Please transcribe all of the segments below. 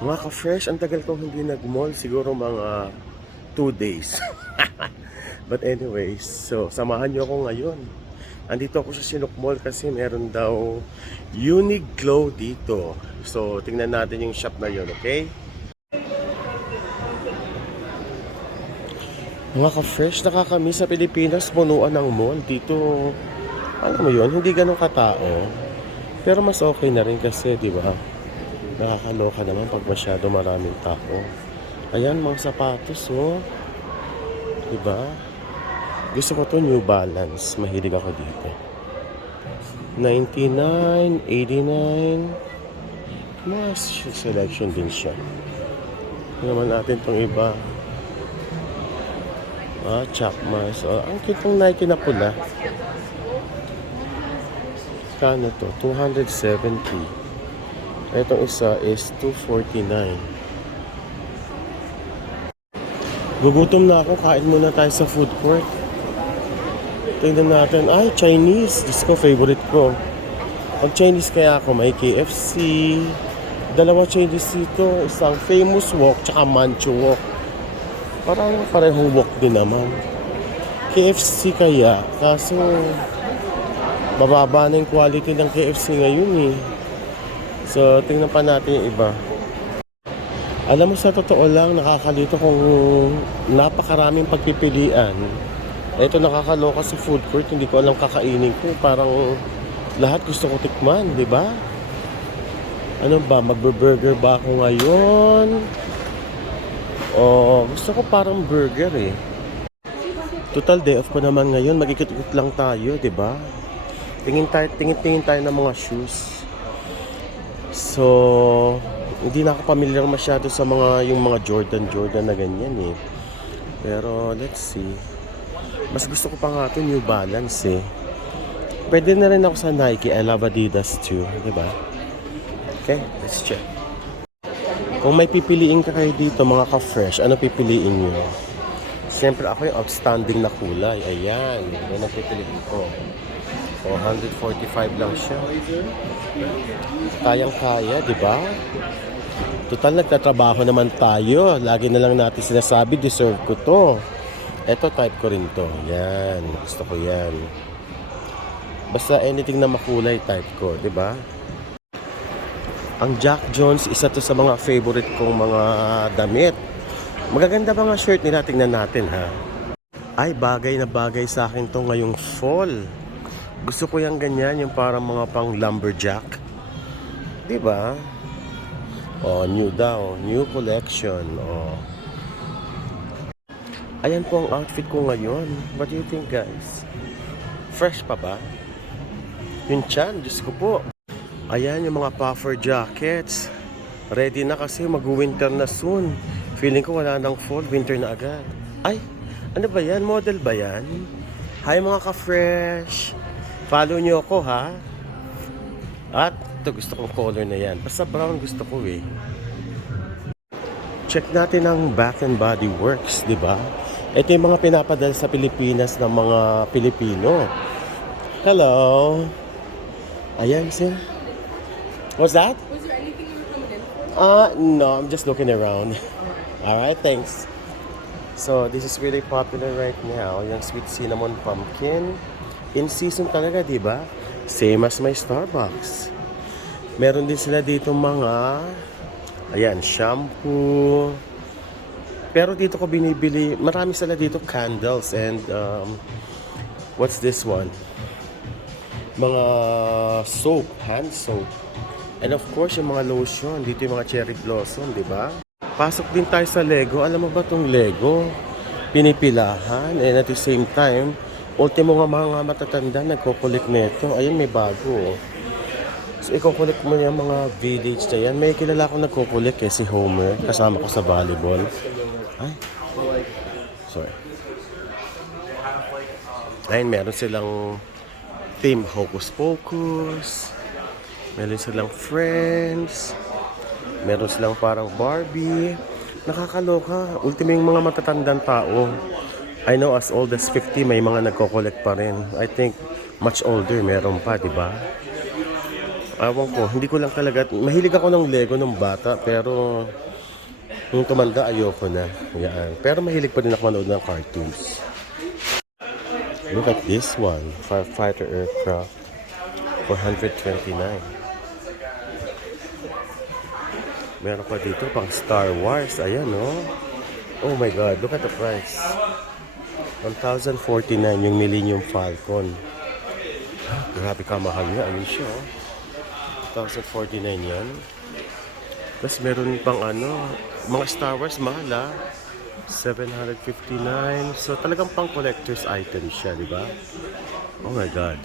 Mga ka-fresh, ang tagal kong hindi nag-mall. Siguro mga 2 days. But anyways, so samahan niyo ako ngayon. Andito ako sa Sinok Mall kasi meron daw Uniqlo dito. So tingnan natin yung shop na yun, okay? Mga ka-fresh, nakakamiss sa Pilipinas, punuan ng mall. Dito, alam mo yun, hindi ganun katao. Pero mas okay na rin kasi, di ba? Nakakaloka naman pag masyado maraming tao. Ayan, mga sapatos, oh. Diba? Gusto ko to New Balance. Mahilig ako dito. 99, 89. Mga selection din siya. Naman natin tong iba. Chakmas. Ang cute ng Nike na pula. Kano to? 270. Itong isa is 249. Gugutom na ako. Kain muna tayo sa food court. Tingnan natin. Ay, Chinese. Diyos ko, favorite ko. Pag Chinese kaya ako, may KFC. Dalawa Chinese dito. Isang famous wok, tsaka Manchu wok. Parang parehong wok din naman. KFC kaya. Kaso, bababa na yung quality ng KFC ngayon eh. So, tingnan pa natin yung iba. Alam mo, sa totoo lang, nakakalito kung napakaraming pagpipilian. Ito nakakaloka sa food court, hindi ko alam kakainin ko. Parang lahat gusto ko tikman, di ba? Ano ba, magbe-burger ba ako ngayon? O gusto ko parang burger eh. Total day off ko naman ngayon, magikit-ikit lang tayo, di ba? Tingin tayo ng mga shoes. So, hindi na ako familiar masyado sa yung mga Jordan na ganyan eh. Pero, let's see. Mas gusto ko pa nga ito New Balance eh. Pwede na rin ako sa Nike. I love Adidas too. Diba? Okay, let's check. Kung may pipiliin ka kayo dito, mga ka-fresh, ano pipiliin nyo? Siyempre ako yung outstanding na kulay. Ayan, yung pipiliin ko. 145 lang siya. Kayang-kaya, di ba? Total, nagtatrabaho naman tayo. Lagi na lang natin sinasabi, deserve ko to. Eto, type ko rin to. Yan, gusto ko yan. Basta anything na makulay, type ko, di ba? Ang Jack Jones, isa to sa mga favorite kong mga damit. Magaganda ba nga shirt nila? Tingnan natin, ha? Ay, bagay na bagay sa akin to ngayong fall. Gusto ko yung ganyan, yung parang mga pang lumberjack. Diba? New daw. New collection. Ayan po ang outfit ko ngayon. What do you think, guys? Fresh pa ba? Yung chan, Diyos ko po. Ayan yung mga puffer jackets. Ready na kasi mag-winter na soon. Feeling ko wala nang fall, winter na agad. Ay, ano ba yan? Model ba yan? Hi mga ka-fresh! Follow nyo ako, ha? At ito, gusto kong color na yan. Basta brown gusto ko eh. Check natin ang Bath and Body Works, di ba? Ito yung mga pinapadala sa Pilipinas ng mga Pilipino. Hello! Ayan siya. What's that? Was there anything you were coming in for? No, I'm just looking around. Alright, thanks. So, this is really popular right now. Yung sweet cinnamon pumpkin. In season talaga, di ba? Same as my Starbucks. Meron din sila dito mga, ayan, shampoo. Pero dito ko binibili, marami sila dito candles and, what's this one? Mga soap, hand soap. And of course, yung mga lotion. Dito yung mga cherry blossom, di ba? Pasok din tayo sa Lego. Alam mo ba tong Lego? Pinipilahan. And at the same time, ultimo nga mga matatanda, nagko-collect nito. Ayun, may bago. So, i-collect mo yung mga village na yan. May kilala ko nagko-collect si Homer. Kasama ko sa volleyball. Ay. Sorry. Ayun, meron silang Team Hocus Pocus. Meron silang Friends. Meron silang parang Barbie. Nakakaloka. Ultimo yung mga matatandang tao. I know as old as 50 may mga nagko-collect pa rin. I think much older meron pa, di ba? Awang ko, hindi ko lang talaga, mahilig ako ng Lego nung bata, pero nung tumanda, ayoko na. Yan. Pero mahilig pa rin ako manood ng cartoons. Look at this one, Firefighter Aircraft, 429. Meron pa dito pang Star Wars, ayan oh. Oh my God, look at the price. 1,049 yung Millennium Falcon. Grabe ka mahal niya, ayun siya oh. 1,049 yan. Tapos meron pang ano, mga Star Wars mahal ah. 759. So talagang pang collector's item siya, di ba? Oh my God.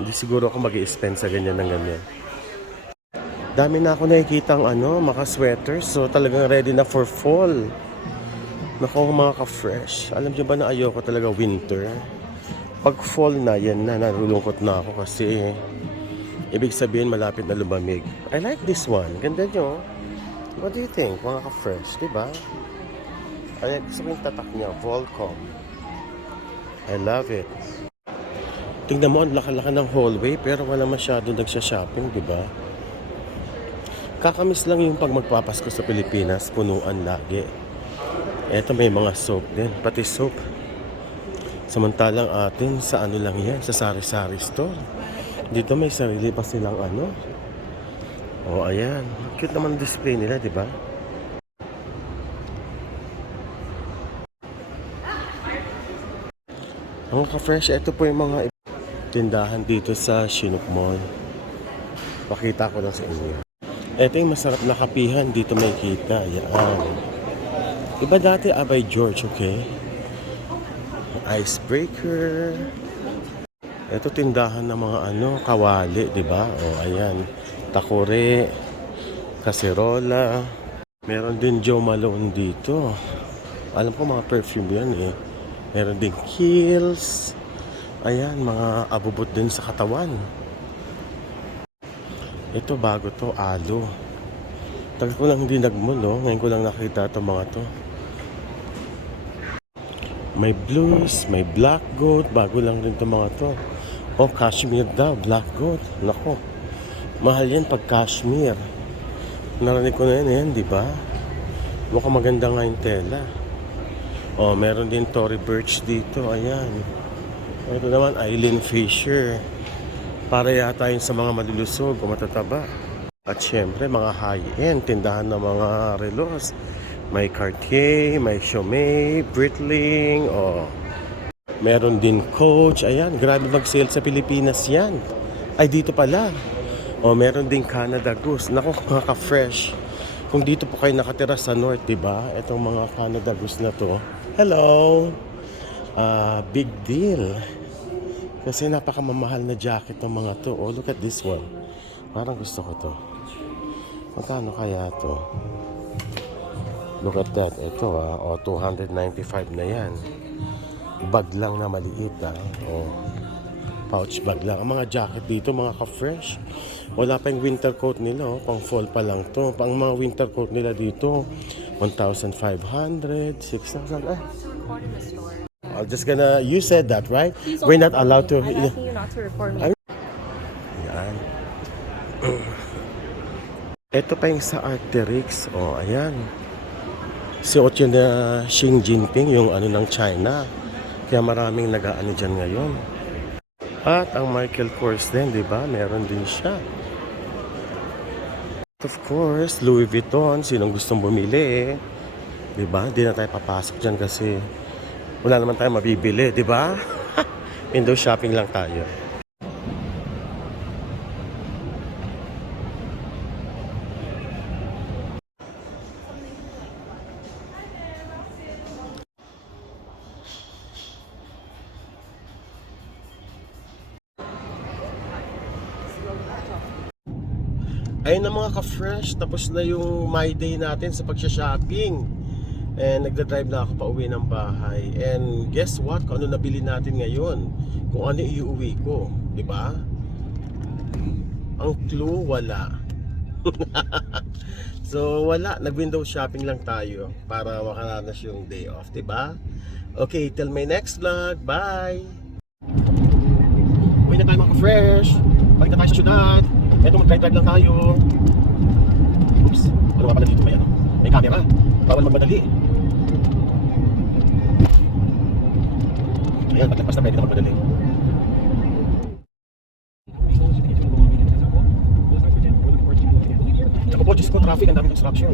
Hindi siguro ako mag-i-spend sa ganyan ng ganyan. Dami na ako nakikita ang ano, mga sweaters. So talagang ready na for fall. Naku mga ka-fresh. Alam niyo ba na ayoko talaga winter? Pag fall na, yan na, nalulungkot na ako kasi ibig sabihin malapit na lumamig. I like this one. Ganda nyo. What do you think mga ka-fresh? Diba? Ay, gusto ko yung tatak niya. Volcom. I love it. Tingnan mo, ang laka-laka ng hallway pero wala masyado nagsha-shopping, diba? Kakamiss lang yung pag magpapasko sa Pilipinas, punuan lagi. Eto may mga soap din, pati soap. Samantalang atin sa ano lang yan, sa sari-sari store. Dito may sarili pa silang ano. Oh, ayan. Cute naman display nila, di ba? Mga ka-fresh, ito po yung mga tindahan dito sa Chinook Mall. Pakita ko lang sa inyo. Ito yung masarap na kapihan, dito may kita. Yan. Iba dati Abay George, okay? Icebreaker. Ito tindahan ng mga ano, kawali, di ba? O ayan, takore, kaserola. Meron din Joe Malone dito. Alam ko mga perfume yan eh. Meron din Kiehl's. Ayan, mga abubot din sa katawan. Ito bago to, alo. Tagal ko lang hindi nagmulo. Ngayon ko lang nakita itong mga to. May blues, may black goat. Bago lang rin itong mga to. Oh, cashmere daw, black goat. Nako, mahal yan pag cashmere. Narinig ko na yan, di ba? Mukhang maganda nga yung tela. Oh, meron din Tory Burch dito. Ayan. Ito naman, Eileen Fisher. Para yata yun sa mga malulusog o matataba. At syempre, mga high-end. Tindahan ng mga relos. May Cartier, may Chaumet, Breitling, oh. Meron din Coach. Ayan, grabe mag-sale sa Pilipinas yan. Ay, dito pala. Oh, meron din Canada Goose. Naku, mga ka-fresh. Kung dito po kayo nakatira sa North, diba? Itong mga Canada Goose na to. Hello! Big deal. Kasi napakamamahal na jacket ng mga to. Oh, look at this one. Parang gusto ko to. Magkano kaya to? Look at that. Ito oh, 295 na yan. Bag lang na maliit oh. Pouch bag lang. Ang mga jacket dito, mga ka-fresh. Wala pa yung winter coat nila oh. Pang fall pa lang to. Pang mga winter coat nila dito, 1,500, 6,000. I'm just gonna, you said that, right? We're not allowed to. I'm asking you not to record me. Yan. Ito pa yung sa Arc'teryx. Oh, ayan. Suot yun na Xi Jinping, yung ano ng China. Kaya maraming nag-aano dyan ngayon. At ang Michael Kors din, di ba? Meron din siya. Of course, Louis Vuitton. Sinong gustong bumili? Di ba? Hindi na tayo papasok dyan kasi wala naman tayo mabibili, di ba? Window shopping lang tayo. Ayun na mga ka-fresh, tapos na yung my day natin sa pagsha-shopping. And nagda-drive na ako pa uwi ng bahay. And guess what? Kung ano nabili natin ngayon, kung ano iuwi ko, di ba? Ang clue, wala. So wala, nag-window shopping lang tayo para makaranas yung day off, di ba? Okay, till my next vlog. Bye! Uwi na tayo mga ka-fresh. Balik na tayo sa syudad. Eto, mag-drive lang tayo. Oops. Ano nga pala dito? May ano? May camera. Bawal magmadali. Ayan, paglampas na pwede na magmadali. Ako po, Diyos ko, traffic. Ang daming construction.